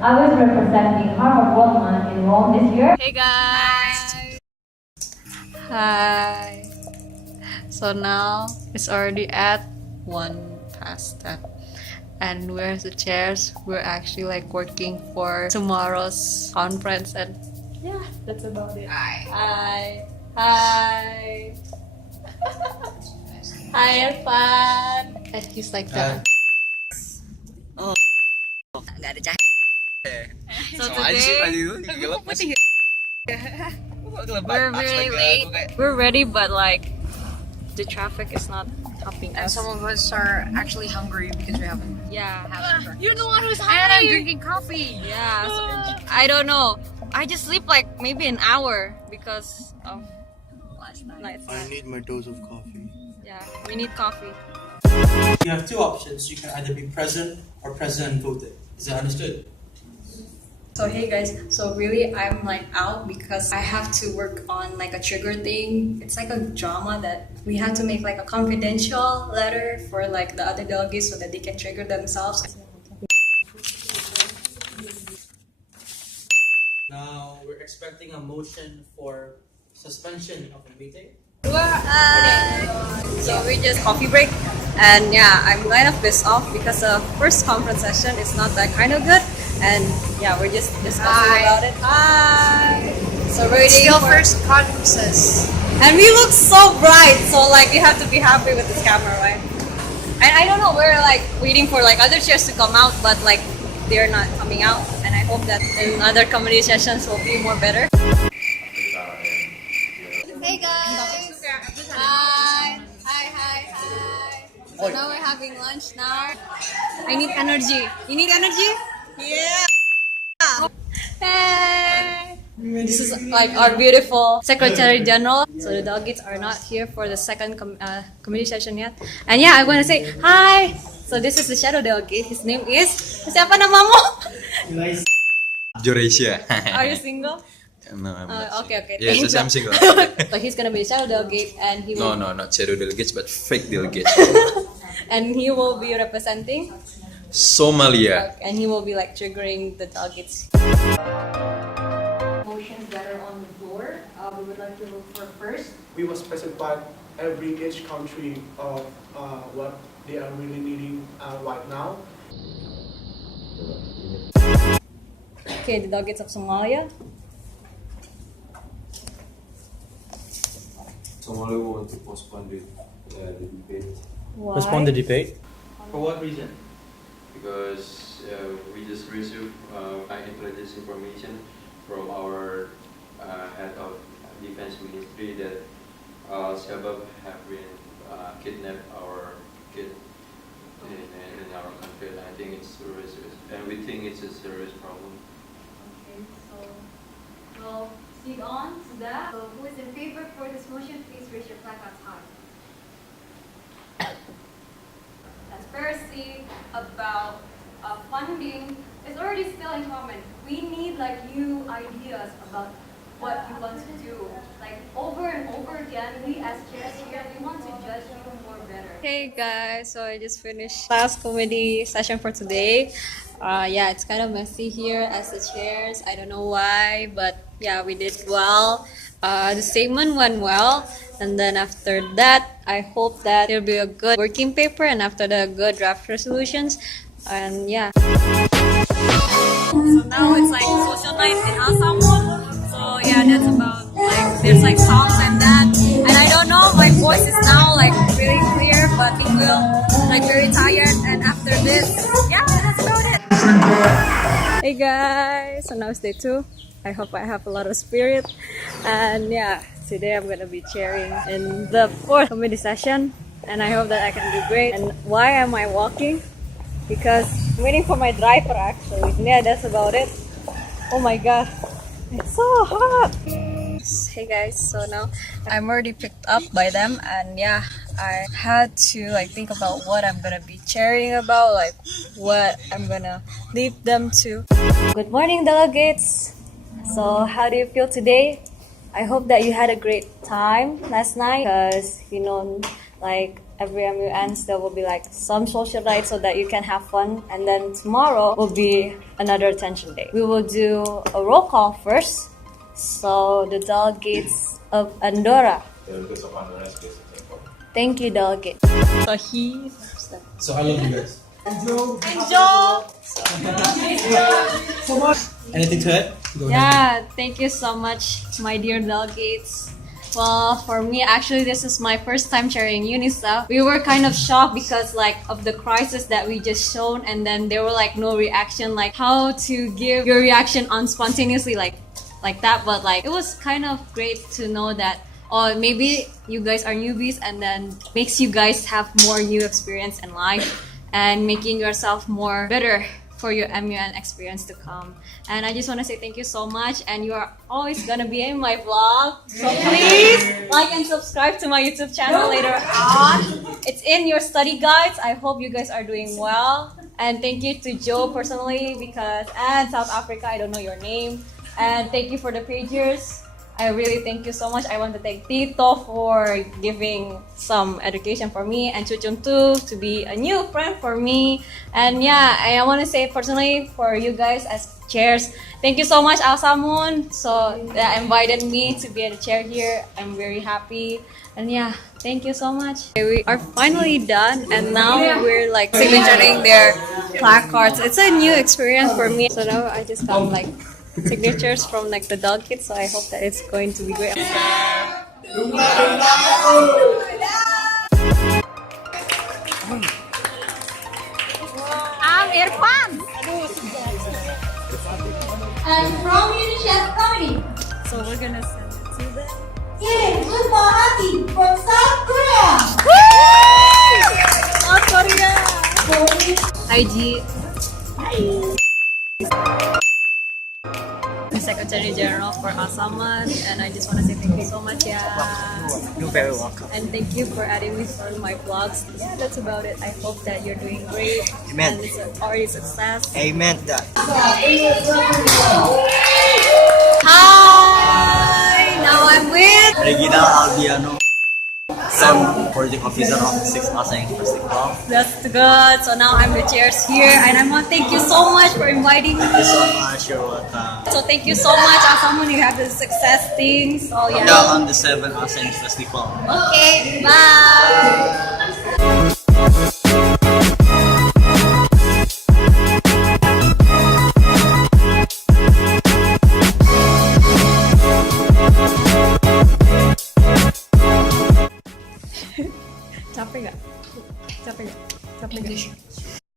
I was representing Harvard World in Rome this year. Hey guys! Hi! So now it's already at 1:10 and where's the chairs? We're actually like working for tomorrow's conference and yeah, that's about it. Hi! Hi! Hi Irfan! And he's like that. Nggak ada cahaya. So today we're very late. We're ready, but like the traffic is not helping And us. some of us are actually hungry because we haven't Yeah, had you're the one who's And I'm drinking coffee. Yeah, so, I don't know. I just sleep like maybe an hour because of last night. I need my dose of coffee. Yeah, we need coffee. You have two options. You can either be present or present and voted. Is that understood? So hey guys, so really I'm like out because I have to work on like a trigger thing. It's like a drama that we have to make like a confidential letter for like the other delegates so that they can trigger themselves. Now we're expecting a motion for suspension of the meeting. So we just coffee break and yeah, I'm kind of pissed off because the first conference session is not that kind of good and yeah, we're just discussing about it. Hi! So we're waiting Still for first conferences. and we look so bright, so like you have to be happy with this camera, right? And I don't know, we're like waiting for like other chairs to come out, but like they're not coming out and I hope that in other comedy sessions will be more better. Hey guys! Hi! Hi! So now we're having lunch now. I need energy. You need energy? Yeah! Hey! This is like our beautiful Secretary General. So the delegates are not here for the second committee session yet. And yeah, I want to say hi! So this is the shadow delegate. His name is... Siapa namamu? Jorasia. Are you single? No, I'm not. Okay. Yes, Thank yes, you. I'm single. So he's gonna be a shadow delegate, and he will No, not shadow delegates, but fake delegates. and he will be representing, Somalia. and he will be like triggering the delegates. Motions that are on the floor, we would like to look for first. We will specify each country of what they are really needing right now. Okay, the delegates of Somalia. Somalia want to postpone the debate Why? Postpone the debate. For what reason? because we just received intelligence information from our head of defense ministry that Al-Shabaab have been kidnapped our kid in our country. And I think it's serious, and we think it's a serious problem. Okay, so we'll proceed on to that. So who is in favor for this motion? Please raise your placards high. Transparency about funding is already still in common. We need like new ideas about what you want to do. Like over and over again, we as chairs here, we want to judge you more better. Hey guys, so I just finished last committee session for today. Yeah, it's kind of messy here as the chairs. I don't know why, but yeah, we did well. The statement went well, and then after that, I hope that there'll be a good working paper, and after the good draft resolutions, and yeah. So now it's like social night in Alsa. So yeah, that's about like there's like songs and that, and I don't know, my voice is now like really clear, but it will like very tired, and after this, yeah, that's about it. Hey guys, so now it's day 2. I hope I have a lot of spirit, and yeah, today I'm gonna be chairing in the 4th committee session, and I hope that I can do great. And why am I walking? Because I'm waiting for my driver actually. Yeah, that's about it. Oh my god, it's so hot. Hey guys, so now I'm already picked up by them, and yeah, I had to like think about what I'm gonna be chairing about, like what I'm gonna lead them to. Good morning, delegates. So how do you feel today? I hope that you had a great time last night, because you know, like every MUNs there will be like some social night so that you can have fun, and then tomorrow will be another attention day. We will do a roll call first. So the delegates of Andorra. Thank you, delegate. So he. So I love you guys. Enjoy. Anything to add? Go ahead. Yeah, thank you so much, my dear delegates. Well, for me, actually, this is my first time chairing UNICEF. We were kind of shocked because like of the crisis that we just shown, and then there were like no reaction, like how to give your reaction on spontaneously like that. But like it was kind of great to know that, or maybe you guys are newbies, and then makes you guys have more new experience in life and making yourself more better for your MUN experience to come. And I just want to say thank you so much, and you are always gonna be in my vlog, so please like and subscribe to my YouTube channel later on. It's in your study guides. I hope you guys are doing well, and thank you to Joe personally and South Africa, I don't know your name, and thank you for the pagers. I really thank you so much. I want to thank Tito for giving some education for me, and Chuchun too to be a new friend for me. And yeah, I want to say personally for you guys as chairs, thank you so much, Alsa so that invited me to be in the chair here. I'm very happy. And yeah, thank you so much. We are finally done, and now we're like signaturing their placards. It's a new experience for me. So now I just got like signatures from like the delegates, so I hope that it's going to be great. I'm Irfan. And from UNICEF Comedy, So we're gonna send it to them. Kirim Hati from South Korea. South Korea. Hi G. Secretary General for Asaman, and I just want to say thank you so much. Yeah. You're very welcome. And thank you for adding me for my vlogs. Yeah, that's about it. I hope that you're doing great. Amen. And it's already a success. Amen. Hi! Now I'm with Regina Albiano. I'm project officer of 6 Aseng Festival. That's good. So now I'm the chairs here, and I want to thank you so much for inviting me. Thank you so much. You're welcome. So thank you so much, Asamun. You have the success things. Oh yeah. Now on the 7 Aseng Festival. Okay. Bye. Capek gak? Capek gak? Capek gak?